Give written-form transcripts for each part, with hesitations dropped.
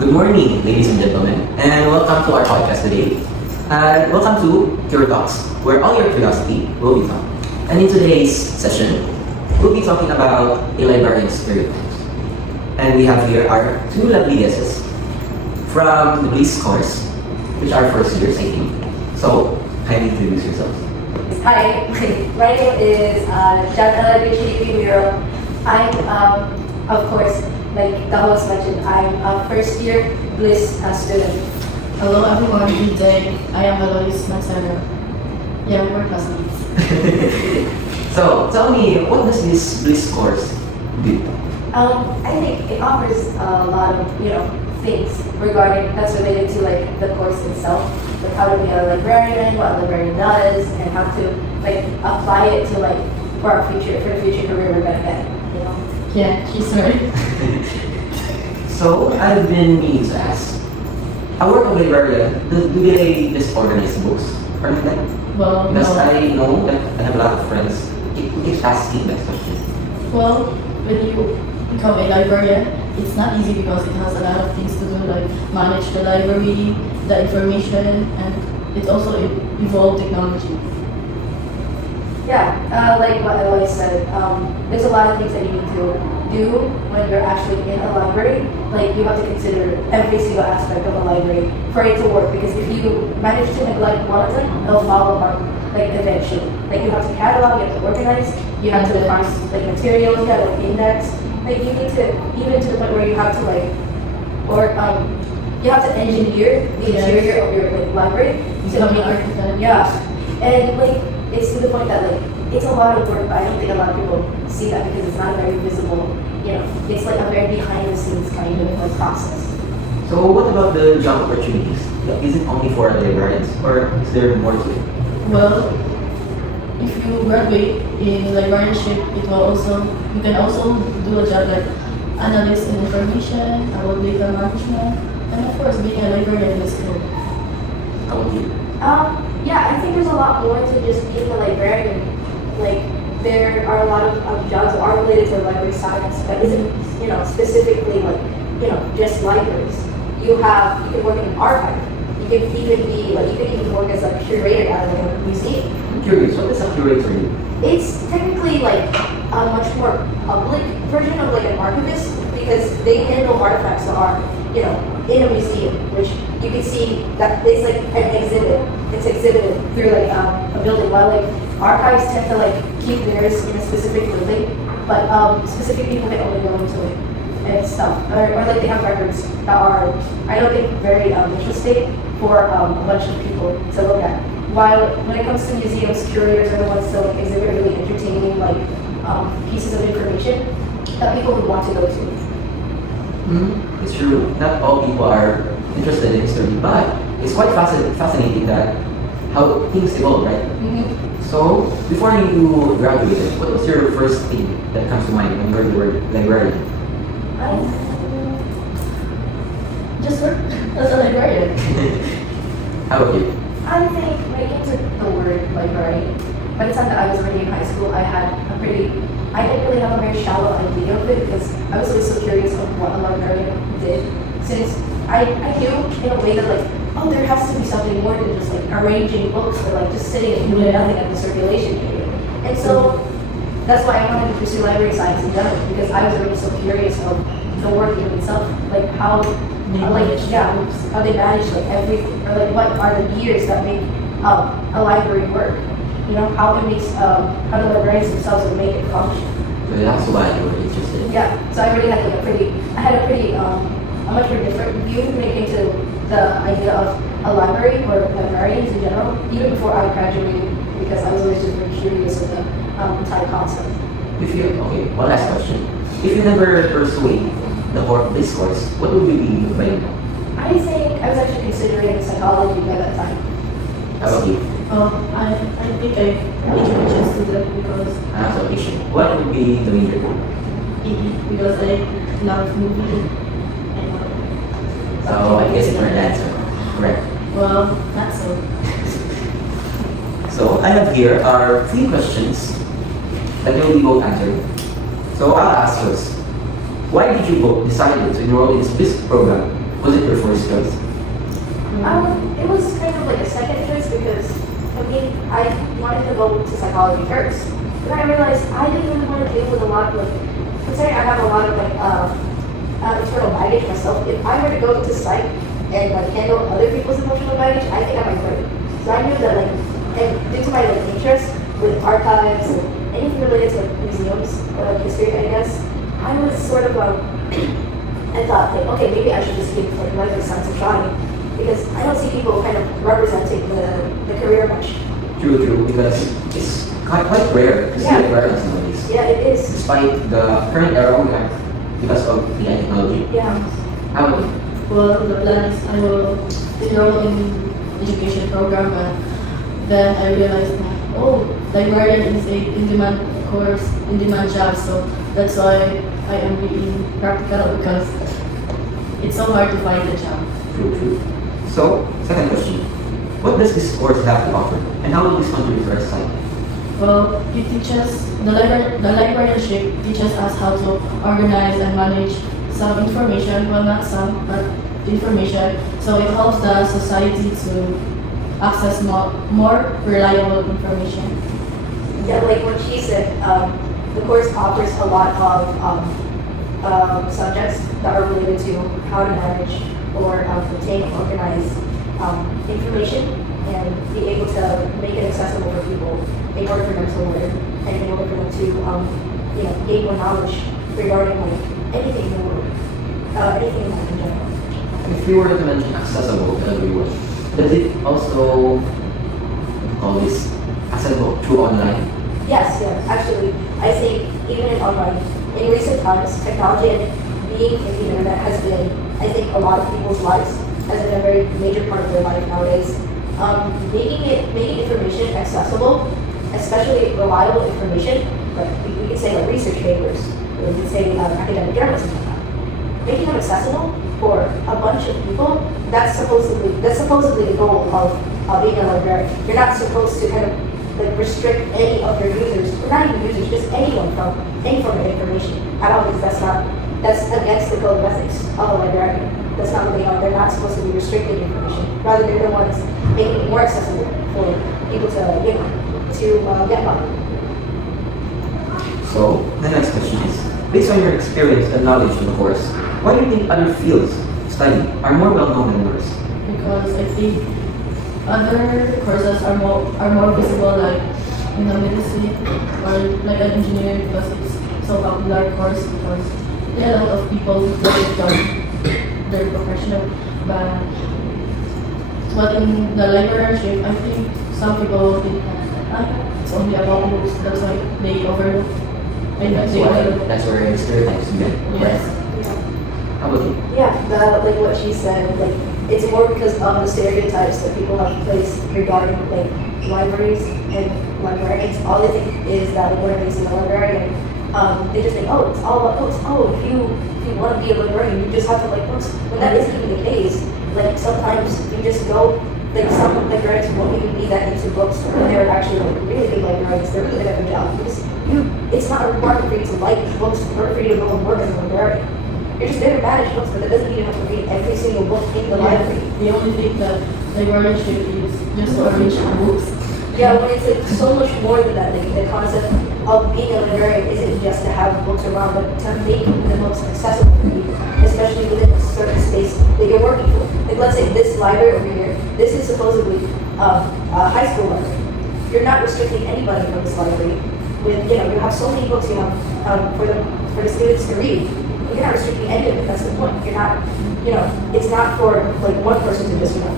Good morning, ladies and gentlemen, and welcome to our podcast today. Welcome to CurTalks, where all your curiosity will be found. And in today's session, we'll be talking about a librarian stereotypes. And we have here our two lovely guests from the Bliss course, which are first years, I think. So, kindly introduce yourselves. Hi, my name is Dricci, Miro. I'm, of course, like the host mentioned, I'm a first year Bliss student. Hello everyone, good day. I am Eloise Mancera. Yeah, we're classmates. So, tell me, what does this Bliss course do? I think it offers a lot of, things regarding that's related to like the course itself, like how to be a librarian, what a librarian does, and how to like apply it to like for the future career we're gonna get. Yeah, she's right. So, I've been meaning to ask, a work of librarian, do they just organize books or like that? Well, Because no. I know that I have a lot of friends who keep asking that question. Well, when you become a librarian, it's not easy because it has a lot of things to do, like manage the library, the information, and it also evolved technology. Yeah, like what Eloise said, there's a lot of things that you need to do when you're actually in a library. Like you have to consider every single aspect of a library for it to work. Because if you manage to neglect one of them, it'll fall apart. Like eventually, like you have to catalog, you have to organize, you have to find like materials, you have to like index. Like you need to even to the point where you have to like, or you have to engineer the interior of your like library. Become an architect. Yeah, and like. It's to the point that like it's a lot of work, but I don't think a lot of people see that because it's not very visible. It's like a very behind the scenes kind of like process. So what about the job opportunities? Is it only for librarians or is there more to it? Well, if you graduate in librarianship, you can also do a job like analyst in information, about data management, and of course being a librarian is cool. How about you? Yeah, I think there's a lot more to just being a librarian. Like there are a lot of jobs that are related to library science, but isn't specifically like just libraries. You can work in an archive. You can even work as a curator at a museum. I'm curious, what is a curator do? It's technically like a much more public version of like an archivist because they handle artifacts that are, in a museum, which you can see that it's like an exhibit. It's exhibited through like a building. While like archives tend to like keep theirs in a specific building, but specific people can only go into it and stuff, or like they have records that are I don't think very interesting for a bunch of people to look at. While when it comes to museums, curators are the ones to like exhibit really entertaining like pieces of information that people would want to go to. It's true. Not all people are interested in history, but it's quite fascinating that how things evolve, right? Mm-hmm. So before you graduated, what was your first thing that comes to mind when you heard the word librarian? Just work as a librarian. How about you? I think when it came to the word librarian, by the time that I was already in high school, I didn't really have a very shallow idea of it because I was always so curious of what a librarian did. Since I knew in a way that like, oh, there has to be something more than just like arranging books or like just sitting and doing nothing at the circulation area. And so that's why I wanted to pursue library science in general because I was already so curious of the work in itself, like how how they manage like everything, or like what are the gears that make a library work. How it makes how the librarians themselves would make it function. So that's why you were interested. Yeah, so I really had like a much more different view when it came to the idea of a library or librarians in general, even before I graduated, because I was always just very curious of the entire concept. One last question. If you never pursued this course, what would you be doing by now? I think I was actually considering psychology by that time. How about you? I think I major student because So, what would be the major? because I love movie. So, I guess it's your answer. Correct. Well, not so. So, I have here are 3 questions that will be both answered. So, I'll ask first. Why did you both decide to enroll in this program Was it your first choice? It was kind of like a second choice because, I mean, I wanted to go to psychology first. But I realized I didn't really want to deal with a lot of, considering I have a lot of internal baggage myself, if I were to go to psych and like handle other people's emotional baggage, I think I might break. So I knew that like, and due to my like interest with archives and anything related to like museums or like history, I guess, I was sort of I thought like, okay, maybe I should just give like library science a try because I don't see people kind of representing the career much. True, because it's quite rare to see librarians nowadays. Yeah, it is. Despite the current era we have because of the technology. Yeah. How about you? Well, the plan is I will enroll in education program, and then I realized that, oh, librarian is a in-demand course, in-demand job, so that's why I am being practical because it's so hard to find a job. True. So, second question. What does this course have to offer? And how will this contribute to our society? Well, it teaches, the librarianship teaches us how to organize and manage some information, well not some, but information, so it helps the society to access more reliable information. Yeah, like what she said, the course offers a lot of subjects that are related to how to manage or obtain organized information and be able to make it accessible for people in order for them to learn and in order for them to gain more knowledge regarding like anything in the world, anything in life in general. If you were to mention accessible to everyone, does it also call this accessible through online? Yes, actually, I think even in online, in recent times, technology and being in the internet has been, I think, a lot of people's lives, has been a very major part of their life nowadays. Making information accessible, especially reliable information, like we could say like research papers, or we could say academic journals and whatnot. Making them accessible for a bunch of people, that's supposedly the goal of being a librarian. You're not supposed to kind of like restrict any of your users, or not even users, just anyone from any form of information at all, because that's against the code of ethics of a librarian. That's not what they are. They're not supposed to be restricting information. Rather, they're the ones making it more accessible for people to get by. So, the next question is, based on your experience and knowledge in the course, why do you think other fields of study are more well-known than yours? Because I think other courses are more visible, like in the medicine or like an engineering, because it's so popular course because there are a lot of people who become their professional. But in the librarianship, I think some people think it's only about books. That's why they overlook. That's where stereotypes begin. Yes. How about you? Yeah, like what she said, like it's more because of the stereotypes that people have placed regarding like libraries and librarians. All they think is that when they see a librarian, they just think, oh, it's all about books. Oh, if you want to be a librarian, you just have to like books. When that isn't even the case. Like sometimes you just go, like some librarians won't even be that into books when they're actually like really big librarians. They're really good at their job because it's not a requirement for you to like books in order for you to go and work as a librarian. You're just there to manage books, but that doesn't mean you have to read every single book in the library. The only thing that librarianship is just to arrange books. Yeah, when it's like so much more than that. Like the concept of being a librarian isn't just to have books around, but to make the books accessible for people, especially within a certain space that you're working for. Like let's say this library over here, this is supposedly a high school library. You're not restricting anybody from this library. With you have so many books you have for the students to read. You're not restricting any of it. That's the point. You're not, it's not for like one person to just to have.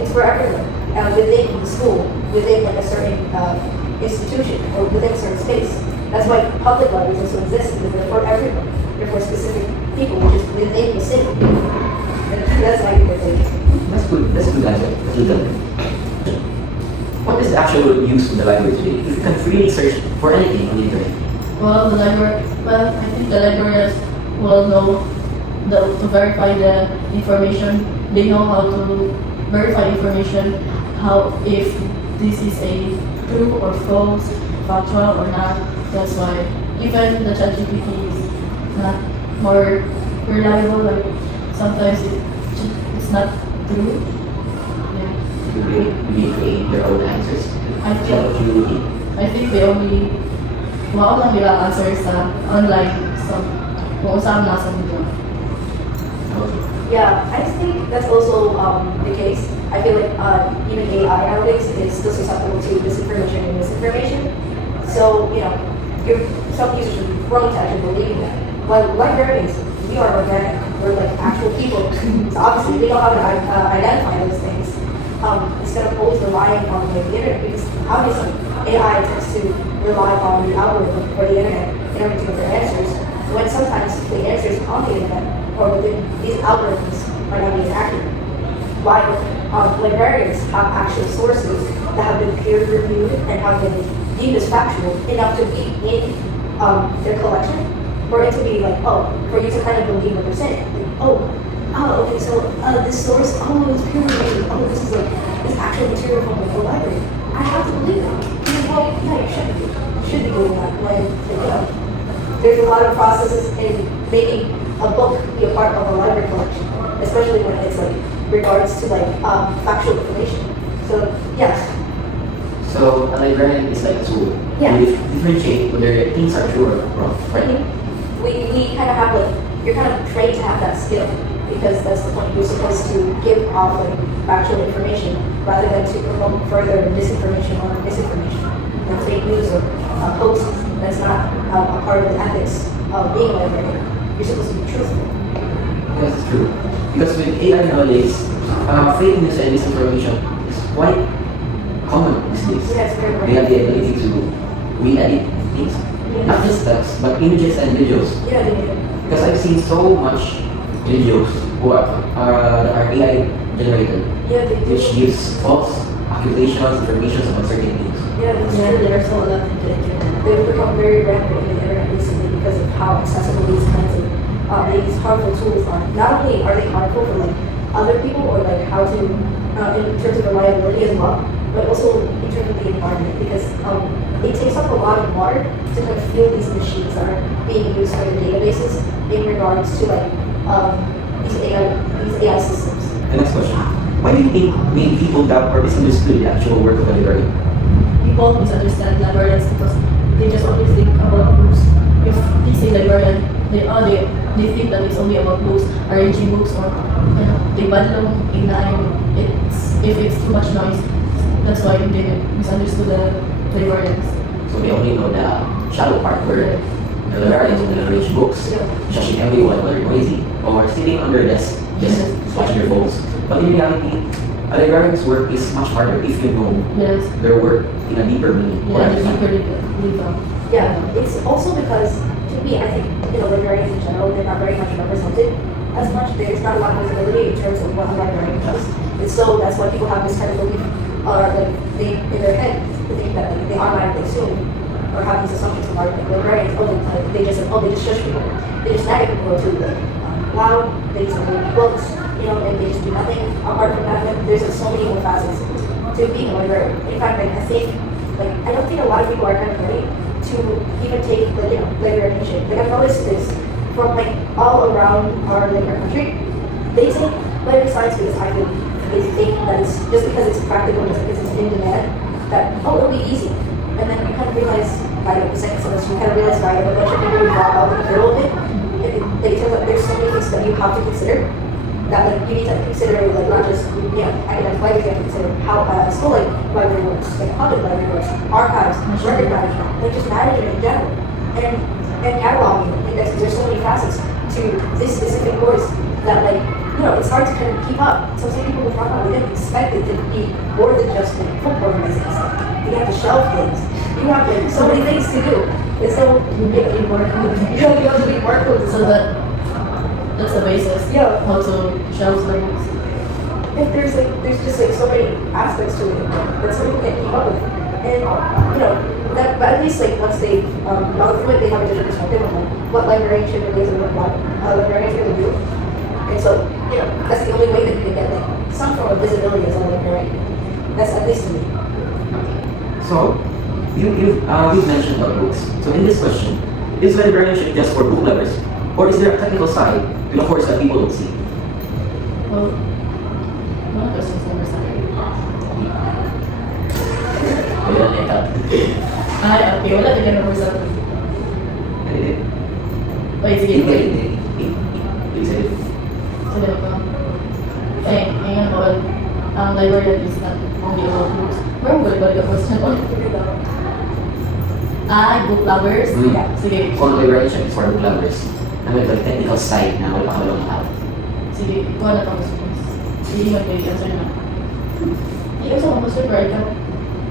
It's for everyone. Within the school, within like a certain institution, or within a certain space. That's why public libraries also exist, because they're for everyone. They're for specific people, which is within the city. And that's why you're thinking. That's good answer. That's good. What is the actual use of the library today? You can freely search for anything on the internet. Well, I think the librarians will know to verify the information. They know how to verify information, how if this is a true or false, factual or not. That's why even the ChatGPT is not more reliable. Like sometimes it's not true. Yeah. You create your own answers. I Is that what think you I think they only mao lang nila answer sa online so kung saan nasa nila. Okay. Yeah, I just think that's also the case. I feel like even AI nowadays is still susceptible to disinformation and misinformation. So, some users would be prone to actually believing that. But librarians, we are organic. We're like actual people. So obviously, we know how to identify those things. Instead of always relying on the internet, because obviously AI tends to rely on the algorithm or the internet in order to get their answers. When sometimes the answers on the internet or within these algorithms are not being accurate. While librarians have actual sources that have been peer reviewed and have been deemed as factual enough to be in their collection, for it to be like, for you to kind of believe what they're saying. Like, okay, so this source, it's peer reviewed. This is like this actual material from the library. I have to believe that. Because, well, yeah, you should be. You should be doing that. There's a lot of processes in making a book be a part of a library collection, especially when it's like regards to like factual information. So yes. So a librarian is like a tool. Yeah. You differentiate whether things are true or wrong, right? We kind of have like, you're kind of trained to have that skill because that's the point. You're supposed to give off like factual information rather than to promote further disinformation or misinformation and fake news or posts. That's not a part of the ethics of being a librarian. You're supposed to be truthful. That's true. Because with AI nowadays, fake news and misinformation is quite common these days. Yeah, it's very They have the ability to re-edit things. Yeah. Not just text, but images and videos. Yeah, they do. Because I've seen so much videos who are AI generated, Yeah, they do. which gives false accusations, information about certain things. Yeah, that's Yeah, true. there's a lot of They've become very rampant in the internet recently because of how accessible these kinds of these harmful tools are. Not only are they harmful for like other people or like how to in terms of reliability as well, but also in terms of the environment because it takes up a lot of water to kind of fuel these machines that are being used for the databases in regards to like these AI systems. The next question. Why do you think many people doubt or misunderstood the actual work of a librarian? People misunderstand librarians because they just only think about books. If they say librarian, they think that it's only about books, arranging books, or they badlong if it's too much noise. That's why they misunderstood the librarians. So we only know the shallow part where the librarians will arrange books, judging everyone whether noisy or sitting on their desk just watching their phones. But in reality, a librarian's work is much harder if you know Yes. their work in a deeper meaning. or Yeah, understand. Yeah, it's also because, to me, I think, librarians in general, they're not very much represented as much. There's not a lot of visibility in terms of what a librarian does. And so that's why people have this kind of belief, they, in their head, they think that they automatically assume, or have these assumptions about librarians, they just judge people. They just nag at people too, loud, they just read books, and they just do nothing apart from that. There's so many more facets to being a librarian. In fact, I don't think a lot of people are kind of ready to even take librarianship. I've noticed this from all around our country. They take library science because I think they think that it's just because it's practical, just because it's in demand, that it'll be easy. And then you kind of realize by the second semester, you kind of realize by a bunch of people who drop out in the middle of it, they tell that there's so many things that you have to consider. That you need to consider not just academic library, you have to consider how school library works, public library works, archives, record management, just management in general, and cataloging, indexing. There's so many facets to this specific course that it's hard to kind of keep up. So some people will drop out. They didn't expect it to be more than just book organizing stuff. You have to shelf things. You have so many things to do. And so you have to be more close. So that's the basis. Yeah. How to shelve the books. If there's just so many aspects to it that some people can't keep up with, and that, but at least once they gone through it, they have a different perspective on what librarianship really is and what librarians really do. And so that's the only way that you can get some form of visibility as a librarian. That's at least to me. So, you've mentioned about books. So in this question, is librarianship just for book lovers? Or is there a technical side to the course that people don't see? Well, mga questions never started. Wala na ikaw. Ay, okay. Wala din yan number sa akin. Hindi. Wait, sige. Hindi. Sige. Sige ko. Eh, ngayon po, ang librarian is not only about books. Where will I go question on? Book lovers. Yeah. Sige. Kung librarian is for book lovers, namin ito technical side na wala pa kami lahat. Sige, ikaw na tapos. Sige, mag-answer na. Ikaw sa mga super, ikaw.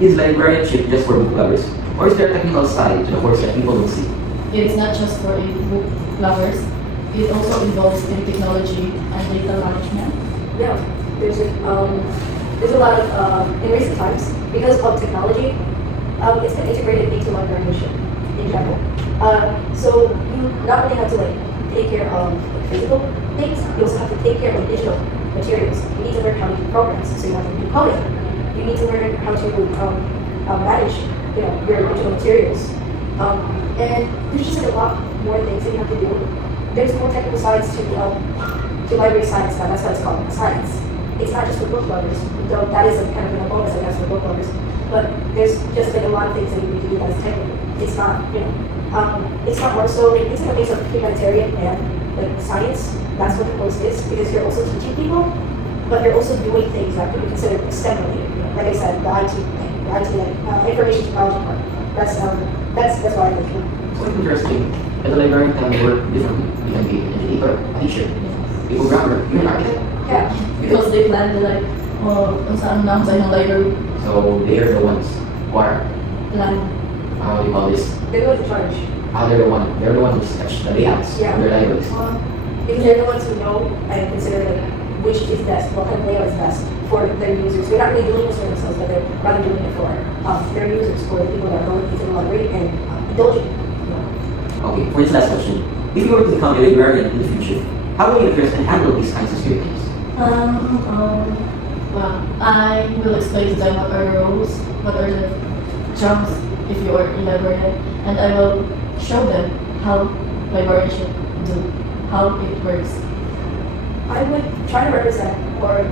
Is librarianship just for book lovers? Or is there a technical side to the course that people don't see? It's not just for book lovers. It also involves in technology and data management. Yeah, there's a lot of in recent times because of technology, it's been integrated into librarianship in general. So you not only have to like take care of physical things, you also have to take care of digital materials. You need to learn how to do programs, so you have to do coding. You need to learn how to manage, your digital materials. And there's just like a lot more things that you have to do. There's more technical sides to library science now. That's what it's called, science. It's not just for book lovers, though that is kind of a bonus, I guess, for book lovers. But there's just like a lot of things that you need to do that's technical. It's not, it's not more so. It's a mix of humanitarian and like science. That's what the course is, because you're also teaching people, but you're also doing things that could be considered STEM related. Like I said, the IT thing, the IT information technology part. That's why I think. So interesting. As a librarian can work differently. You can be an editor, a teacher, a programmer, even an architect. Yeah. Because they plan to like, kung saan lang sa inyong library So they are the ones who are, plan. how do you call this? They're the ones in charge. They're the ones who sketch the layouts Yeah. of their libraries. Because they're the ones who know and consider like which is best, what kind of layout is best for their users. They're not really doing this for themselves, but they're rather doing it for their users, for the people that are going into the library and indulging. Okay, for this last question, if you were to become a librarian in the future, how will you address and handle these kinds of scrutinies? Well, I will explain to them what are the roles, what are the jobs if you are a librarian, and I will show them how librarianship do, how it works. I would try to represent or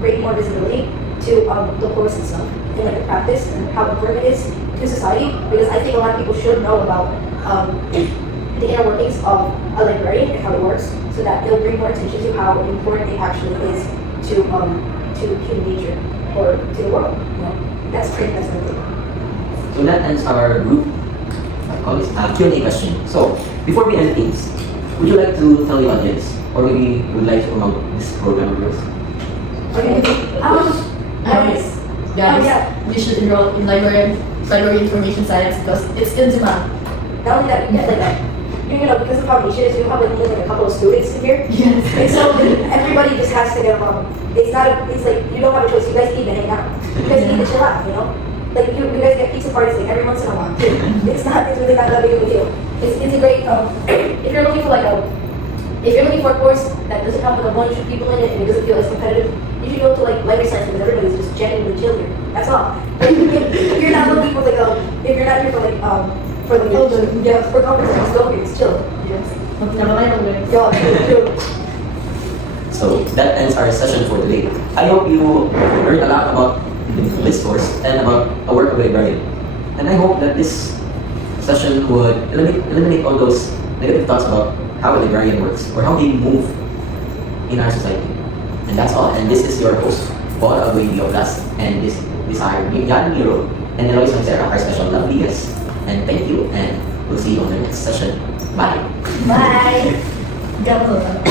bring more visibility to the course itself and like the practice and how important it is to society, because I think a lot of people should know about the inner workings of a librarian and how it works, so that they'll bring more attention to how important it actually is to human nature or to the world. That's great. That's my thing. So that ends our group Q&A question. So before we end things, would you like to tell the audience, or maybe would like to promote this program of yours? Okay. Guys, yeah. you should enroll in library information science because it's in demand. Not only that, like that. Because of how niche it is, you have like only like a couple of students in here. Yes. And so everybody just has to get along. It's like you don't have a choice. You guys need to hang out. You guys need to chill out, Like you guys get pizza parties like every once in a while. It's really not that big of a deal. It's a great if you're looking for a course that doesn't come with a bunch of people in it and it doesn't feel as competitive, you should go to like library science because everybody's just genuinely chill here. That's all. If you're not looking for like if you're not here for like for conferences, go here, it's chill. Yes. Magtrabaho Yeah. So that ends our session for today. I hope you learned a lot about this course and about a work of a librarian. And I hope that this session would eliminate all those negative thoughts about how a librarian works or how they move in our society. And that's all. And this is your host, Paul of Oplas, and this are Dywane, Miro, and Eloise Mancera, our special lovely guests. And thank you, and we'll see you on the next session. Bye. Bye. Gato.